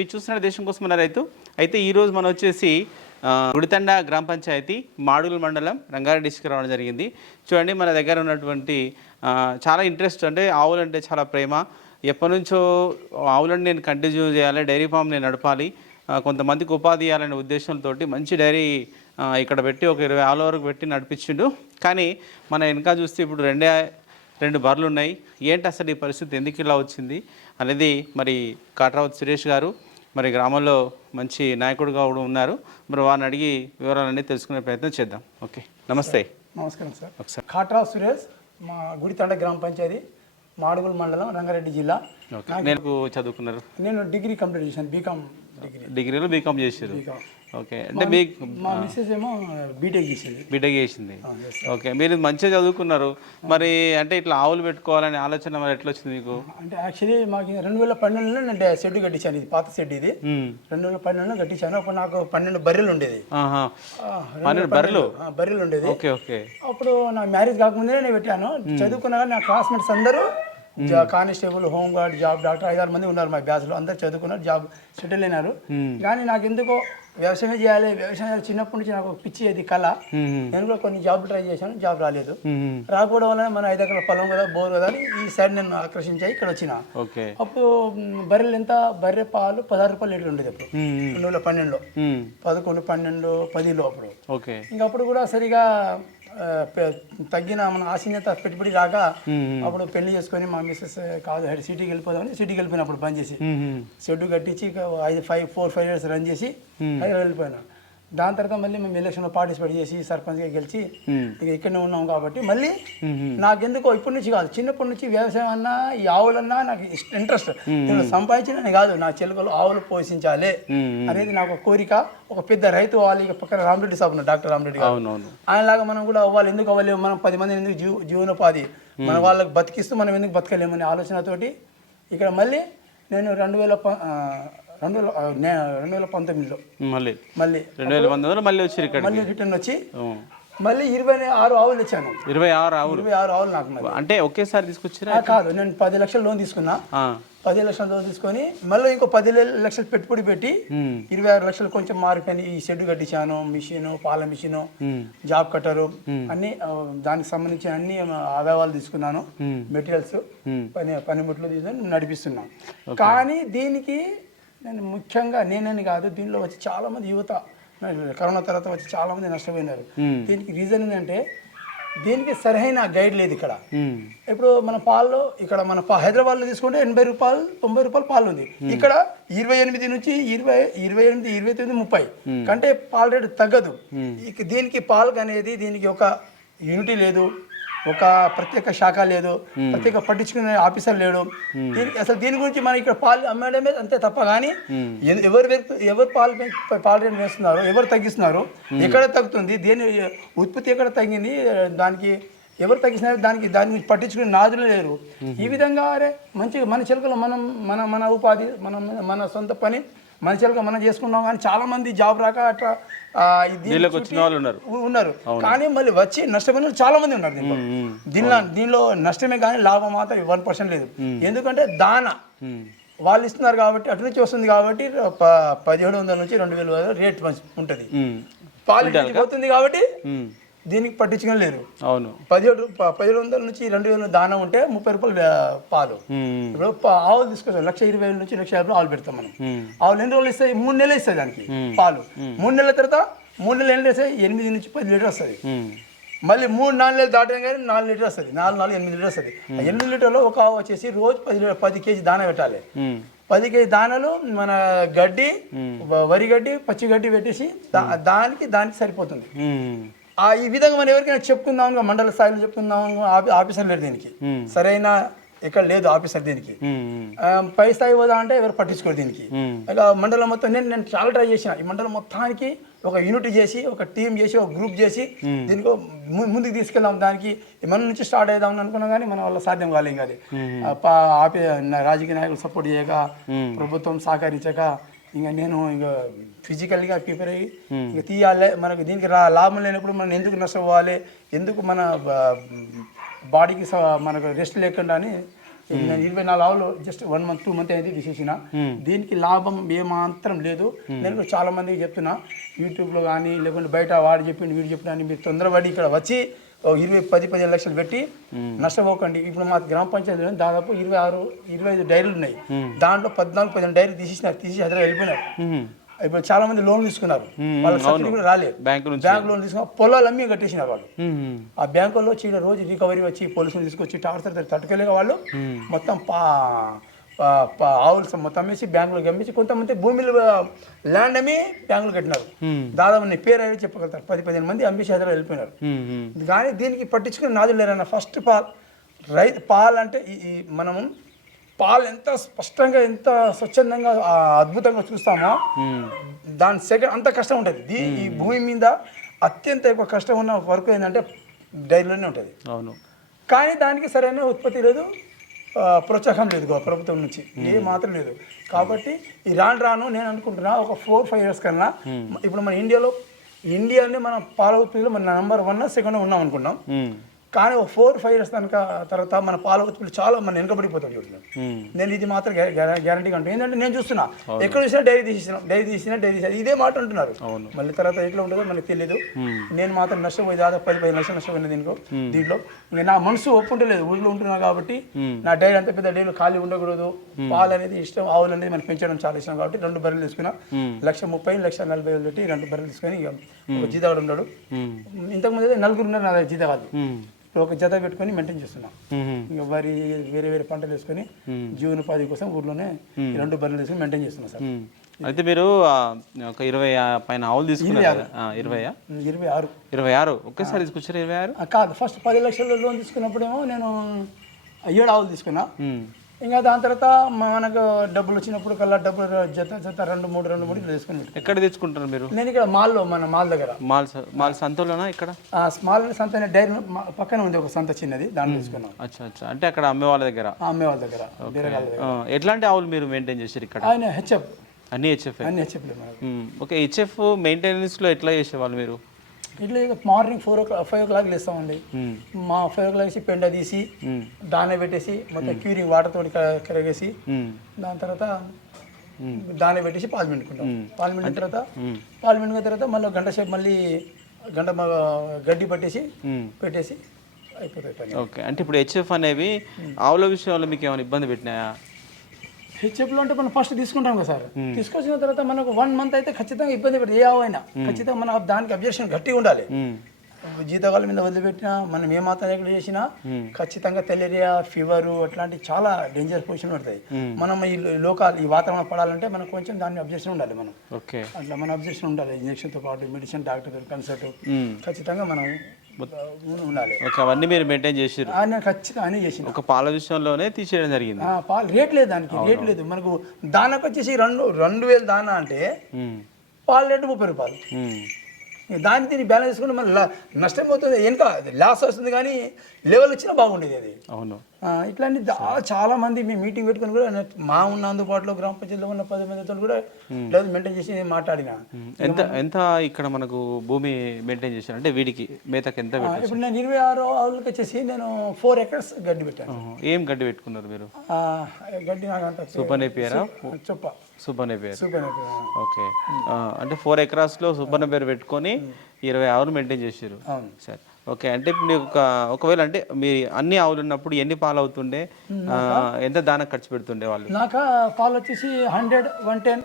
మీరు చూస్తున్న దేశం కోసం మన రైతు. అయితే ఈరోజు మనం వచ్చేసి గుడితండ గ్రామ పంచాయతీ మాడుగుల మండలం రంగారెడ్డి డిస్ట్రిక్ట్ రావడం జరిగింది. చూడండి మన దగ్గర ఉన్నటువంటి చాలా ఇంట్రెస్ట్, అంటే ఆవులు అంటే చాలా ప్రేమ. ఎప్పటి నుంచో ఆవులను నేను కంటిన్యూ చేయాలి, డైరీ ఫామ్ నేను నడపాలి, కొంతమందికి ఉపాధి ఇవ్వాలనే ఉద్దేశంతో మంచి డైరీ ఇక్కడ పెట్టి ఒక 20 ఆవుల వరకు పెట్టి నడిపించిండు. కానీ మన వెనక చూస్తే ఇప్పుడు రెండు బర్రెలు ఉన్నాయి. ఏంటి అసలు ఈ పరిస్థితి ఎందుకు ఇలా వచ్చింది అనేది మరి కాట్రావత్ సురేష్ గారు మరి గ్రామంలో మంచి నాయకుడుగా కూడా ఉన్నారు. మరి వారిని అడిగి వివరాలన్నీ తెలుసుకునే ప్రయత్నం చేద్దాం. ఓకే, నమస్తే. నమస్కారం సార్. ఒకసారి కాట్రావత్ సురేష్, మా గుడితండ గ్రామ పంచాయతీ, మాడుగుల మండలం, రంగారెడ్డి జిల్లా. నేను చదువుకున్నారు? నేను డిగ్రీ కంప్లీట్ చేశాను, బీకామ్ డిగ్రీలో బీకామ్ చేశారు. ఓకే, అంటే మా మిస్సెస్ ఏమో బీటెక్ చేసింది. ఓకే, మీరు మంచిగా చదువుకున్నారు. మరి అంటే ఇట్లా ఆవులు పెట్టుకోవాలనే ఆలోచన మరి ఎట్లా వచ్చింది మీకు? అంటే యాక్చువల్లీ మాకు 2012లో నేను షెడ్ కట్టించాను. ఇది పాత షెడ్, ఇది 2012లో కట్టించాను. అప్పుడు నాకు 12 బర్రెలు ఉండేది. 12 బర్రెలు ఉండేది. Okay okay. అప్పుడు నా మ్యారేజ్ కాకముందే నేను పెట్టాను. చదువుకున్నా నా క్లాస్మేట్స్ అందరూ constable, home guard, job, doctor 5-6 మంది ఉన్నారు మా బ్యాచ్లో. అందరు చదువుకున్నారు, జాబ్ సెటిల్ అయినారు. కానీ నాకు ఎందుకో వ్యవసాయం చేయాలి, వ్యవసాయం చిన్నప్పటి నుంచి నాకు పిచ్చి అది కళ. నేను కూడా కొన్ని జాబ్లు ట్రై చేశాను, జాబ్ రాలేదు. రాకపోవడం వల్ల మన 5 ఎకరాల పొలం కదా, బోర్ కదా అని ఈ సైడ్ నేను ఆకర్షించాయి, ఇక్కడ వచ్చిన. అప్పుడు బర్రెలు ఎంత, బర్రె పాలు 16 రూపాయలు లీటర్ ఉండేది అప్పుడు 2012లో, 11, 12, 10లో అప్పుడు. ఇంకా అప్పుడు కూడా సరిగా తగ్గిన మన ఆశీన్యత పెట్టుబడి రాక అప్పుడు పెళ్లి చేసుకొని మా మిస్సెస్ కాదు సిటీకి వెళ్ళిపోదామని సిటీకి వెళ్ళిపోయినప్పుడు బంద్ చేసి షెడ్ కట్టించి 4-5 ఇయర్స్ రన్ చేసి హైదరాబాద్ వెళ్ళిపోయినా. దాని తర్వాత మళ్ళీ మేము ఎలక్షన్లో పార్టిసిపేట్ చేసి సర్పంచ్గా గెలిచి ఇక ఇక్కడనే ఉన్నాం. కాబట్టి మళ్ళీ నాకెందుకో ఇప్పటి నుంచి కాదు, చిన్నప్పటి నుంచి వ్యవసాయం అన్నా ఈ ఆవులన్నా నాకు ఇంట్రెస్ట్. నేను సంపాదించిన కాదు, నా చెలుకలు ఆవులు పోషించాలి అనేది నాకు కోరిక. ఒక పెద్ద రైతు అవ్వాలి. ఇక పక్కన రామరెడ్డి సాబ్ ఉన్నారు, డాక్టర్ రామరెడ్డి గారు, ఆయనలాగా మనం కూడా అవ్వాలి. ఎందుకు అవ్వలేము, మనం 10 మందిని ఎందుకు జీవనోపాధి మన వాళ్ళకి బతికిస్తూ మనం ఎందుకు బతకలేమనే ఆలోచనతోటి ఇక్కడ మళ్ళీ నేను 2019లో మళ్ళీ 2019లో మళ్ళీ రిటర్న్ వచ్చి మళ్ళీ 26 ఆవులు ఇచ్చాను. 26 ఆవులు నాకు. అంటే ఒకేసారి తీసుకొచ్చినా కాదు, నేను 10 లక్షల లోన్ తీసుకున్నా. 10 లక్షల లోన్ తీసుకొని మళ్ళీ ఇంకో 10 లక్షలు పెట్టుబడి పెట్టి 26 లక్షలు కొంచెం మార్కని ఈ షెడ్ కట్టించాను. మిషన్, పాల మిషన్, జాబ్ కట్టరు, అన్ని దానికి సంబంధించిన అన్ని ఆదాయాలు తీసుకున్నాను. మెటీరియల్స్, పనిముట్లు తీసుకొని నడిపిస్తున్నాను. కానీ దీనికి నేను ముఖ్యంగా నేనని కాదు, దీనిలో వచ్చి చాలా మంది యువత కరోనా తర్వాత వచ్చి చాలా మంది నష్టపోయినారు. దీనికి రీజన్ ఏంటంటే దీనికి సరైన గైడ్ లేదు ఇక్కడ. ఇప్పుడు మన పాల్లో ఇక్కడ మన హైదరాబాద్లో తీసుకుంటే 80 రూపాయలు 90 రూపాయలు పాలు ఉంది. ఇక్కడ 28 నుంచి 28, 29, 30 కంటే పాలు రేటు తగ్గదు. దీనికి పాలకు అనేది దీనికి ఒక యూనిటీ లేదు, ఒక ప్రత్యేక శాఖ లేదు, ప్రత్యేక పట్టించుకునే ఆఫీసర్ లేడు. అసలు దీని గురించి మనం ఇక్కడ పాలు అమ్మడమే అంతే తప్ప. కానీ ఎవరు పాలు రేటు వేస్తున్నారు, ఎవరు తగ్గిస్తున్నారు, ఎక్కడ తగ్గుతుంది, దేని ఉత్పత్తి ఎక్కడ తగ్గింది, దానికి ఎవరు తగ్గిస్తున్నారు, దాని గురించి పట్టించుకునే నాదులు లేరు. ఈ విధంగా మంచిగా మన చిలకలు మన ఉపాధి, మన సొంత పని మన చిలక మనం చేసుకున్నాం. కానీ చాలా మంది జాబ్ రాక అట్లా ఉన్నారు. కానీ మళ్ళీ వచ్చి నష్టపోయిన చాలా మంది ఉన్నారు. దీనిలో నష్టమే కానీ లాభం మాత్రం 1% లేదు. ఎందుకంటే దాన వాళ్ళు ఇస్తున్నారు కాబట్టి అటు నుంచి వస్తుంది కాబట్టి 1700 నుంచి 2000 రేట్ ఉంటుంది. పాలు పోతుంది కాబట్టి దీనికి పట్టించుకుని లేరు. 1700 నుంచి 2000 దానం ఉంటే 30 రూపాయలు పాలు. ఇప్పుడు ఆవులు తీసుకొస్తాం 1,20,000 నుంచి 1,50,000 ఆవులు పెడతాం మనం. ఆవులు ఎన్ని రోజులు ఇస్తాయి? 3 నెలలు ఇస్తాయి దానికి పాలు. 3 నెలల తర్వాత 3 నెలలు ఎన్ని ఇస్తాయి? 8 నుంచి 10 లీటర్ వస్తుంది. మళ్ళీ 3-4 నెలలు దాటిన కానీ 4 లీటర్ వస్తుంది. 4-8 లీటర్ వస్తుంది. 8 లీటర్లో ఒక ఆవు వచ్చేసి రోజు 10 కేజీ దాన పెట్టాలి. 10 కేజీ దానలు మన గడ్డి, వరి గడ్డి, పచ్చి గడ్డి పెట్టేసి దానికి సరిపోతుంది. ఈ విధంగా మనం ఎవరికైనా చెప్పుకుందాం, మండల స్థాయిలో చెప్పుకుందాం, ఆఫీసర్ లేరు దీనికి, సరైన ఇక్కడ లేదు ఆఫీసర్ దీనికి. పై స్థాయి పోదా అంటే ఎవరు పట్టించుకోరు దీనికి. ఇక మండలం మొత్తం నేను చాలా ట్రై చేసిన. ఈ మండలం మొత్తానికి ఒక యూనిట్ చేసి, ఒక టీం చేసి, ఒక గ్రూప్ చేసి దీనికి ముందుకు తీసుకెళ్దాం, దానికి మన నుంచి స్టార్ట్ అవుదాం అనుకున్నాం. కానీ మన వల్ల సాధ్యం కాలేదు. ఇంకా అది రాజకీయ నాయకులు సపోర్ట్ చేయక, ప్రభుత్వం సహకరించక, ఇంకా నేను ఇంకా ఫిజికల్గా ప్రిపేర్ అయ్యి ఇంకా తీయాలి. మనకు దీనికి లాభం లేనప్పుడు మనం ఎందుకు నష్టపోవాలి, ఎందుకు మన బాడీకి మనకు రెస్ట్ లేకుండా అని నేను 24 ఆవులు జస్ట్ 1 మంత్ 2 మంత్ అయితే తీసేసిన. దీనికి లాభం ఏమాత్రం లేదు. నేను చాలా మందికి చెప్తున్నా, యూట్యూబ్లో కానీ లేకుంటే బయట వాడు చెప్పిండు వీడు చెప్పిన అని మీరు తొందరపడి ఇక్కడ వచ్చి 10-15 లక్షలు పెట్టి నష్టపోకండి. ఇప్పుడు మా గ్రామ పంచాయతీలో దాదాపు 25 డైరీలు ఉన్నాయి. దాంట్లో 14-15 డైరీలు తీసి హైదరాబాద్ వెళ్ళిపోయినారు. ఇప్పుడు చాలా మంది లోన్ తీసుకున్నారు, వాళ్ళ సబ్సిడీ కూడా రాలేదు. బ్యాంక్ లోన్ తీసుకున్న పొలాలు అమ్మి కట్టేసినారు వాళ్ళు. ఆ బ్యాంకుల్లో రోజు రికవరీ వచ్చి పోలీసులు తీసుకొచ్చి టార్చర్ తట్టుకోలేక వాళ్ళు మొత్తం ఆవులు మొత్తం అమ్మేసి బ్యాంకులకు అమ్మేసి, కొంతమంది భూమిలో ల్యాండ్ అమ్మి బ్యాంకులు కట్టినారు. దాదాపు నేను పేరు అయితే చెప్పగలుగుతారు, 10-15 మంది అమ్మేసి హైదరాబాద్ వెళ్ళిపోయినారు. కానీ దీనికి పట్టించుకుని నాదులు లేరన్న. ఫస్ట్ పాలు అంటే మనము పాలు ఎంత స్పష్టంగా ఎంత స్వచ్ఛందంగా అద్భుతంగా చూస్తామో దాని సెకండ్ అంత కష్టం ఉంటుంది. ఈ భూమి మీద అత్యంత ఎక్కువ కష్టం ఉన్న వర్క్ ఏంటంటే డైరీలోనే ఉంటుంది. అవును. కానీ దానికి సరైన ఉత్పత్తి లేదు, ప్రోత్సాహం లేదు ప్రభుత్వం నుంచి, ఏ మాత్రం లేదు. కాబట్టి ఈ రాను నేను అనుకుంటున్నా ఒక 4-5 years కన్నా ఇప్పుడు మన ఇండియానే మన పాల ఉత్పత్తిలో మన నెంబర్ 1 2 ఉన్నాం అనుకున్నాం. కానీ ఒక 4-5 years తర్వాత మన పాల ఉత్పత్తులు చాలా మన వెనుకబడిపోతాం చూస్తున్నాం. నేను ఇది మాత్రం గ్యారంటీగా అంటాను. ఏంటంటే నేను చూస్తున్నా ఎక్కడ చూసినా డైరీ తీసినా ఇదే మాట అంటున్నారు. మళ్ళీ తర్వాత ఎట్లా ఉంటుందో మనకు తెలియదు. నేను మాత్రం నష్టపోయి దాదాపు 10-15 లక్షలు నష్టపోయిన దీంట్లో ఇంకా నా మనసు ఒప్పుంటలేదు. ఊళ్ళో ఉంటున్నా కాబట్టి నా డైరీ అంత పెద్ద డైరీ ఖాళీ ఉండకూడదు. పాలు అనేది ఇష్టం, ఆవులు అనేది మనకి పెంచడం చాలా ఇష్టం కాబట్టి 2 బర్రెలు తీసుకున్నా. 1,30,000-1,40,000 పెట్టి 2 బర్రెలు తీసుకొని ఇక ఒక జీతగాడు ఉన్నాడు. ఇంతకుముందు అయితే 4 ఉన్నారు నా జీతగాళ్ళు. ఒక జత పెట్టుకొని మెయింటైన్ చేస్తున్నాం. ఇంకా వరి వేరే పంటలు వేసుకొని జీవనోపాధి కోసం ఊర్లోనే 2 బర్రెలు తీసుకొని మెయింటైన్ చేస్తున్నాం సార్. అయితే మీరు ఒక 20 పైన ఆవులు తీసుకున్నారు. 26 ఒకేసారి తీసుకొచ్చారు. 26 కాదు, ఫస్ట్ 10 లక్షల లోన్ తీసుకున్నప్పుడేమో నేను 7 ఆవులు తీసుకున్నా. ఇంకా దాని తర్వాత మనకు డబ్బులు వచ్చినప్పుడు కల్లా డబ్బులు జత 2-3 తీసుకుని. ఎక్కడ తెచ్చుకుంటారు మీరు? నేను ఇక్కడ మన మాల్ దగ్గర. మాల్ సంతలోనా? ఇక్కడ స్మాల్ సంత డైరీ పక్కన ఉంది ఒక సంత చిన్నది, దాన్ని తీసుకున్నాం. అచ్చా. అంటే అక్కడ అమ్మే వాళ్ళ దగ్గర ఎట్లాంటి ఆవులు మీరు మెయింటైన్ చేశారు ఇక్కడ? ఆయన హెచ్ఎఫ్, అన్ని హెచ్ఎఫ్. ఓకే. హెచ్ఎఫ్ మెయింటెనెన్స్ లో ఎట్లా చేసేవాళ్ళు మీరు? ఇట్లా మార్నింగ్ 5 o'clock లేస్తామండి. 5 o'clock వేసి పెండ తీసి దాన పెట్టేసి మొత్తం క్యూరింగ్ వాటర్ తోటి కరిగేసి దాని తర్వాత దాన పెట్టేసి పాలు పిండుకుంటాం. పాలు పిండిన తర్వాత మళ్ళీ గంట సేపు మళ్ళీ గడ్డి పెట్టేసి అయిపోతాయి. ఓకే. అంటే ఇప్పుడు హెచ్ఎఫ్ అనేవి ఆవుల విషయంలో మీకు ఏమైనా ఇబ్బంది పెట్టినాయా? హెచ్ఎఫ్లో అంటే మనం ఫస్ట్ తీసుకుంటాం కదా సార్. తీసుకొచ్చిన తర్వాత మనకు 1 month అయితే ఖచ్చితంగా ఇబ్బంది పెడుతుంది. ఏ ఆవైనా ఖచ్చితంగా మన దానికి అబ్జెక్షన్ గట్టిగా ఉండాలి. జీతగాళ్ళ మీద వదిలిపెట్టినా మనం ఏమాత్రం ఎక్కడ చేసినా ఖచ్చితంగా తెలేరియా, ఫీవరు అట్లాంటి చాలా డేంజర్ పొజిషన్ పడతాయి. మనం ఈ వాతావరణం పడాలంటే మనకు కొంచెం దాన్ని అబ్జెక్షన్ ఉండాలి. మనం అట్లా మన అబ్జెక్షన్ ఉండాలి. ఇంజక్షన్తో పాటు మెడిసిన్, డాక్టర్ కన్సల్ట్ ఖచ్చితంగా మనం ఉండాలి. అవన్నీ మీరు మెయింటైన్ చేసారు? ఖచ్చితంగా అన్నీ చేసి ఒక పాల విషయంలోనే తీసేయడం జరిగింది. పాలు రేట్ లేదు, దానికి రేట్ లేదు. మనకు దానాకు వచ్చేసి 2,000 దానా అంటే పాలు రేటు 30 రూపాయలు. దాన్ని దీన్ని బ్యాలెన్స్ చేసుకుంటే మన నష్టం పోతుంది, వెనుక లాస్ వస్తుంది. కానీ లెవెల్ వచ్చినా బాగుండేది అది. అవును. ఇట్లాంటి చాలా మంది మేము మీటింగ్ పెట్టుకుని కూడా ఉన్న అందుబాటులో గ్రామ పంచాయతీలో ఉన్న 10 మందితో కూడా మెయింటైన్ చేసి మాట్లాడినా. ఎంత ఇక్కడ మనకు భూమి మెయింటైన్ చేశారు అంటే వీడికి మేతకి ఎంత? ఇప్పుడు నేను 26 ఆవులకి వచ్చేసి నేను 4 acres గడ్డి పెట్టాను. ఏం గడ్డి పెట్టుకున్నారు మీరు? గడ్డి నాకు సూపర్ నేపియరా? Super Napier. ఓకే. అంటే 4 acres లో సూపర్ నేపియర్ పెట్టుకొని 20 ఆవులు మెయింటైన్ చేశారు. సరే. ఓకే. అంటే మీకు ఒకవేళ అంటే మీరు అన్ని ఆవులు ఉన్నప్పుడు ఎన్ని పాలు అవుతుండే, ఎంత దానా ఖర్చు పెడుతుండే వాళ్ళు? నాకు పాలు వచ్చేసి 100, 110,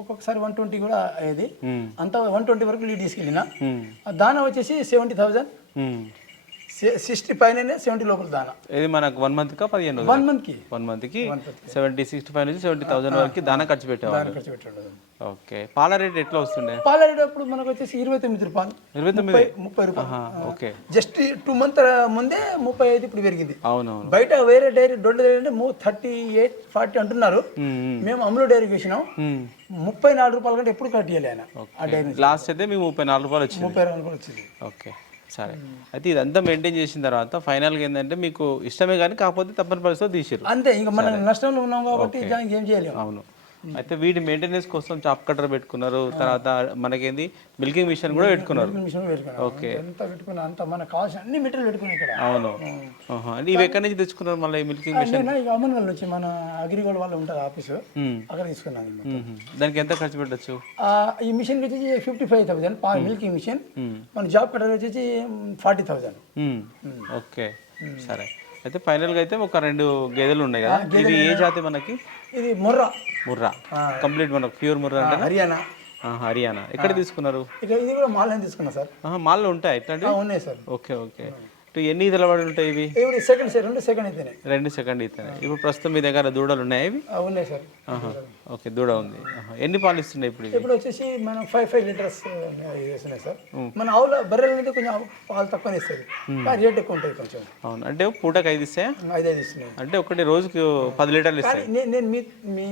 ఒక్కొక్కసారి 120 కూడా అయ్యేది. అంత 120 వరకు లీడ్ తీసుకెళ్ళిన. దానా వచ్చేసి 70,000, 60 పైన 70 లోపల దానా. ఇది మనకు 1 month కా 15 రోజులు? 1 month కి 65 నుంచి 70,000 వరకు దానా ఖర్చు పెట్టేవాళ్ళు. ఓకే. పాల రేట్ ఎట్లా వస్తుండే? పాల రేట్ అప్పుడు మనకు వచ్చేసి 29 రూపాయలు. 30 రూపాయలు. ఓకే. జస్ట్ 2 months ముందే 35 ఇప్పుడు పెరిగింది. అవునవును. బయట వేరే డైరీ దొడ్డు డైరీ అంటే 38, 40 అంటున్నారు. మేము అమలు డైరీ వేసినాం. 34 రూపాయల కంటే ఎప్పుడు కట్టియాలి ఆయన. ఆ డైరీ లాస్ట్ అయితే మీకు 34 రూపాయలు వచ్చింది. 34 రూపాయలు వచ్చింది. ఓకే. సరే. అయితే ఇదంతా మెయింటైన్ చేసిన తర్వాత ఫైనల్గా ఏంటంటే మీకు ఇష్టమే కానీ కాకపోతే తప్పని పరిస్థితి తీసారు అంతే. ఇంకా మనం నష్టంలో ఉన్నాం కాబట్టి దానికి ఏం చేయలేము. అవును. అయితే వీటి మెయింటెనెన్స్ కోసం చాప్ కట్టర్ పెట్టుకున్నారు, తర్వాత మనకేంది మిల్కింగ్ మిషన్ కూడా పెట్టుకున్నారు. మిషన్ పెట్టుకున్నాం. ఓకే. ఎంత పెట్టుకున్నా అంత మనకు కావాల్సిన అన్ని మెటీరియల్ పెట్టుకుని ఇక్కడ. అవును. అంటే ఇవి ఎక్కడి నుంచి తెచ్చుకున్నారు మళ్ళీ మిల్కింగ్ మిషన్? నేను ఇక అమ్మన్ వాళ్ళు వచ్చి మన అగ్రిగోల్డ్ వాళ్ళు ఉంటారు ఆఫీసు, అక్కడ తీసుకున్నాను. దానికి ఎంత ఖర్చు పెట్టచ్చు? ఈ మిషన్ వచ్చేసి 55,000 మిల్కింగ్ మిషన్. మన జాబ్ కట్టర్ వచ్చేసి 40,000. ఓకే సరే. అయితే ఫైనల్గా అయితే ఒక 2 గేదెలు ఉన్నాయి కదా, ఇది ఏ జాతి మనకి? ఇది ముర్రా. ముర్రా కంప్లీట్ మనకు ప్యూర్ ముర్రా అంటే హర్యానా. హర్యానా. ఎక్కడ తీసుకున్నారు? ఇక ఇది కూడా మాల్ తీసుకున్నా సార్. మాల్లో ఉంటాయి ఇట్లాంటివి? ఉన్నాయి సార్. Okay okay. ఎన్ని తెలబడి ఉంటాయి ఇవి? ఇప్పుడు సెకండ్ అయితేనే. 2 సెకండ్ అయితేనే. ఇప్పుడు ప్రస్తుతం మీ దగ్గర దూడలు ఉన్నాయి ఇవి? ఉన్నాయి సార్. ఓకే, దూడ ఉంది. ఎన్ని పాలు ఇస్తున్నాయి ఇప్పుడు? ఇప్పుడు వచ్చేసి మనం 5 లీటర్స్ ఇస్తున్నాయి సార్. మన ఆవుల బర్రెల మీద కొంచెం పాలు తక్కువ ఇస్తుంది, రేట్ ఎక్కువ ఉంటుంది కొంచెం. అవును. అంటే పూటకు 5 ఇస్తాయా? 5 ఇస్తున్నాయి. అంటే ఒకటి రోజుకి 10 లీటర్లు ఇస్తాయి. నేను మీ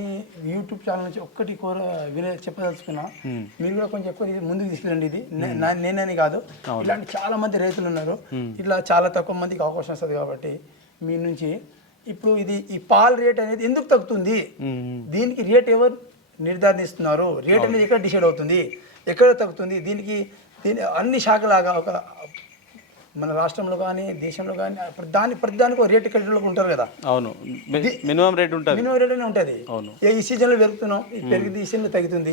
యూట్యూబ్ ఛానల్ నుంచి ఒక్కటి చెప్పదలుచుకున్నా, మీరు కూడా కొంచెం ఎక్కువ ముందుకు తీసుకెళ్ళండి. ఇది నేనని కాదు, ఇలాంటి చాలా మంది రైతులు ఉన్నారు, ఇట్లా చాలా తక్కువ మందికి అవకాశం వస్తుంది. కాబట్టి మీ నుంచి ఇప్పుడు ఈ పాల రేట్ అనేది ఎందుకు తగ్గుతుంది, దీనికి రేట్ ఎవరు నిర్ధారిస్తున్నారు, రేట్ అనేది ఎక్కడ డిసైడ్ అవుతుంది, ఎక్కడ తగ్గుతుంది, దీనికి అన్ని శాఖలాగా ఒక మన రాష్ట్రంలో కానీ దేశంలో కానీ ప్రతిదానికి ఒక రేట్ కట్టేలోకి ఉంటారు కదా. అవును, మినిమం రేట్ ఉంటుంది. మినిమం రేట్ అనే ఉంటుంది. ఈ సీజన్లో పెరుగుతున్నాం, పెరిగింది, ఈ సీజన్లో తగ్గుతుంది.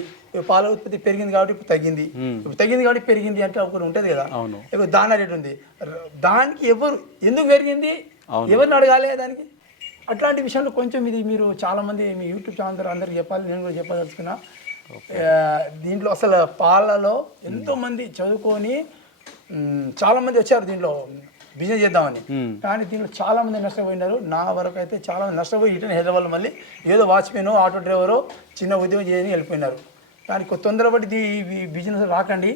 పాల ఉత్పత్తి పెరిగింది కాబట్టి ఇప్పుడు తగ్గింది, ఇప్పుడు తగ్గింది కాబట్టి పెరిగింది అంటే ఒకటి ఉంటుంది కదా. ఇప్పుడు దానా రేట్ ఉంది, దానికి ఎవరు ఎందుకు పెరిగింది, ఎవరిని అడగాలి దానికి. అట్లాంటి విషయంలో కొంచెం ఇది మీరు చాలామంది మీ యూట్యూబ్ ఛానల్ ద్వారా అందరికి చెప్పాలి, నేను కూడా చెప్పదలుచుకున్నా. దీంట్లో అసలు పాలలో ఎంతోమంది చదువుకొని చాలామంది వచ్చారు దీంట్లో బిజినెస్ చేద్దామని, కానీ దీంట్లో చాలామంది నష్టపోయినారు. నా వరకు అయితే చాలామంది నష్టపోయి రిటర్న్ హైదరాబాద్ మళ్ళీ ఏదో వాచ్మెన్, ఆటో డ్రైవరో చిన్న ఉద్యోగం చేయని వెళ్ళిపోయినారు. కానీ తొందరపడి ఈ బిజినెస్ రాకండి.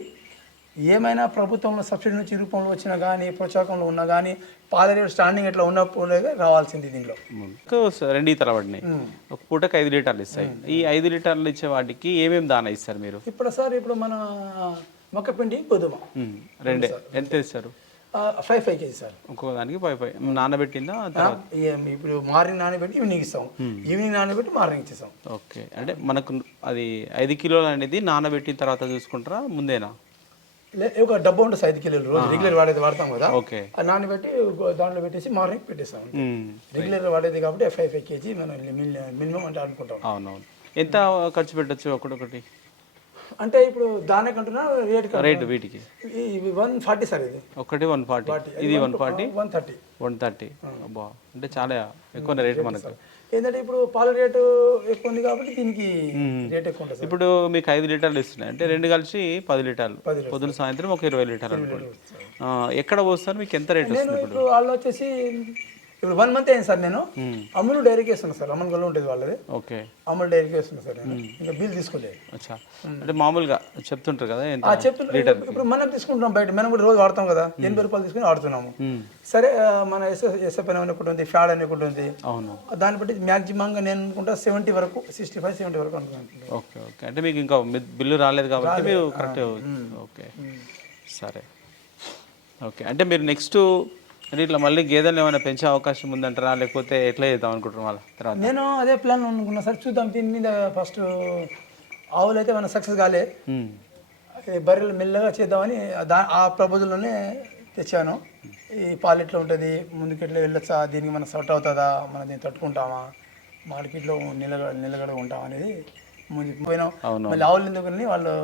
ఏమైనా ప్రభుత్వంలో సబ్సిడీ నుంచి రూపంలో వచ్చినా కానీ ప్రోత్సాహంలో ఉన్నా కానీ పాల రేటు స్టాండింగ్ ఎట్లా ఉన్నప్పుడు రావాల్సింది. దీనిలో 2 ఈతలు పడినాయి, ఒక పూటకు 5 లీటర్లు ఇస్తాయి. ఈ 5 లీటర్లు ఇచ్చే వాటికి ఏమేమి దానా ఇస్తారు మీరు? ఇప్పుడు సార్ ఇప్పుడు మన మొక్కపిండి, గోధుమ 2 ఎంత ఇస్తారు? 5 కేజీ సార్. ఒక్కో దానికి 5 నానబెట్టిందా? ఇప్పుడు మార్నింగ్ నానబెట్టి ఈవినింగ్ ఇస్తాం, ఈవినింగ్ నానబెట్టి మార్నింగ్ ఇచ్చేస్తాం. ఓకే. అంటే మనకు అది 5 కిలోలు అనేది నానబెట్టిన తర్వాత చూసుకుంటారా ముందేనా? ఒక డబ్బా ఉంటుంది 5 కిలోలు, రోజు రెగ్యులర్ వాడతాం కదా. ఓకే. నానబెట్టి దాంట్లో పెట్టేసి మార్నింగ్ పెట్టేస్తాం. రెగ్యులర్ వాడేది కాబట్టి 5 కేజీ మనం మినిమం అంటే అనుకుంటాం. అవునవును. ఎంత ఖర్చు పెట్టచ్చు ఒకటి? అంటే ఇప్పుడు దానికంటున్నా రేట్ వీటికి 140 సార్. ఇది ఒకటి 140, ఇది 130. అబ్బా, అంటే చాలా ఎక్కువ రేట్ మనకు. ఏంటంటే ఇప్పుడు పాల రేటు ఎక్కువ ఉంది కాబట్టి దీనికి రేట్ ఎక్కువ ఉంటుంది. ఇప్పుడు మీకు 5 లీటర్లు ఇస్తున్నాయి అంటే 2 కలిసి 10 లీటర్లు, పొద్దున సాయంత్రం ఒక 20 లీటర్లు అనుకోండి. ఎక్కడ పోస్తారు, మీకు ఎంత రేట్ వస్తుంది? ఇప్పుడు వాళ్ళు వచ్చేసి ఇప్పుడు 1 మంత్ అయింది సార్. నేను అమూల్ డైరీకి వేస్తున్నా సార్, అమన్ గల్లో ఉంటుంది వాళ్ళది. ఓకే. అమూల్ డైరీకి వేస్తున్నా సార్. ఇంకా బిల్ తీసుకోలేదు. అచ్చా, అంటే మామూలుగా చెప్తుంటారు కదా చెప్తున్నారు. ఇప్పుడు మనం తీసుకుంటాం బయట, మనం కూడా రోజు వాడతాం కదా, 80 రూపాయలు తీసుకుని వాడుతున్నాము. సరే, మన ఎస్ఎఫ్ అని ఒకటి ఉంది, ఫ్యాడ్ అని ఒకటి ఉంది. అవును. దాన్ని బట్టి మ్యాక్సిమంగా నేను అనుకుంటా 70 వరకు, 65-70 వరకు అనుకుంటున్నాను. Okay okay. అంటే మీకు ఇంకా బిల్లు రాలేదు కాబట్టి మీరు కరెక్ట్. ఓకే సరే. ఓకే, అంటే మీరు నెక్స్ట్ అంటే ఇట్లా మళ్ళీ గేదెలు ఏమైనా పెంచే అవకాశం ఉందంటారా, లేకపోతే ఎట్లా చేద్దాం అనుకుంటున్నాం వాళ్ళ తర్వాత? నేను అదే ప్లాన్ అనుకున్నా సార్, చూద్దాం. దీని మీద ఫస్ట్ ఆవులు అయితే మనం సక్సెస్ కాలే, బర్రెలు మెల్లగా చేద్దామని ఆ ప్రపోజల్లోనే తెచ్చాను. ఈ పాలు ఎట్లా ఉంటుంది, ముందుకు ఎట్లా వెళ్ళొచ్చా, దీనికి మనం సట్ అవుతుందా, మనం దీన్ని తట్టుకుంటామా, మార్కెట్లో నిలగడ ఉంటాం అనేది ముందుకు పోయినాం. మళ్ళీ ఆవులు ఎందుకని వాళ్ళు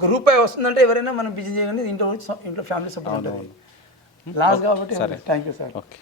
₹1 వస్తుందంటే ఎవరైనా మనం బిజీ చేయగానే ఇంట్లో ఫ్యామిలీ సపోర్ట్ ఉంటుంది లాస్ట్ కాబట్టి. Thank you sir. ఓకే.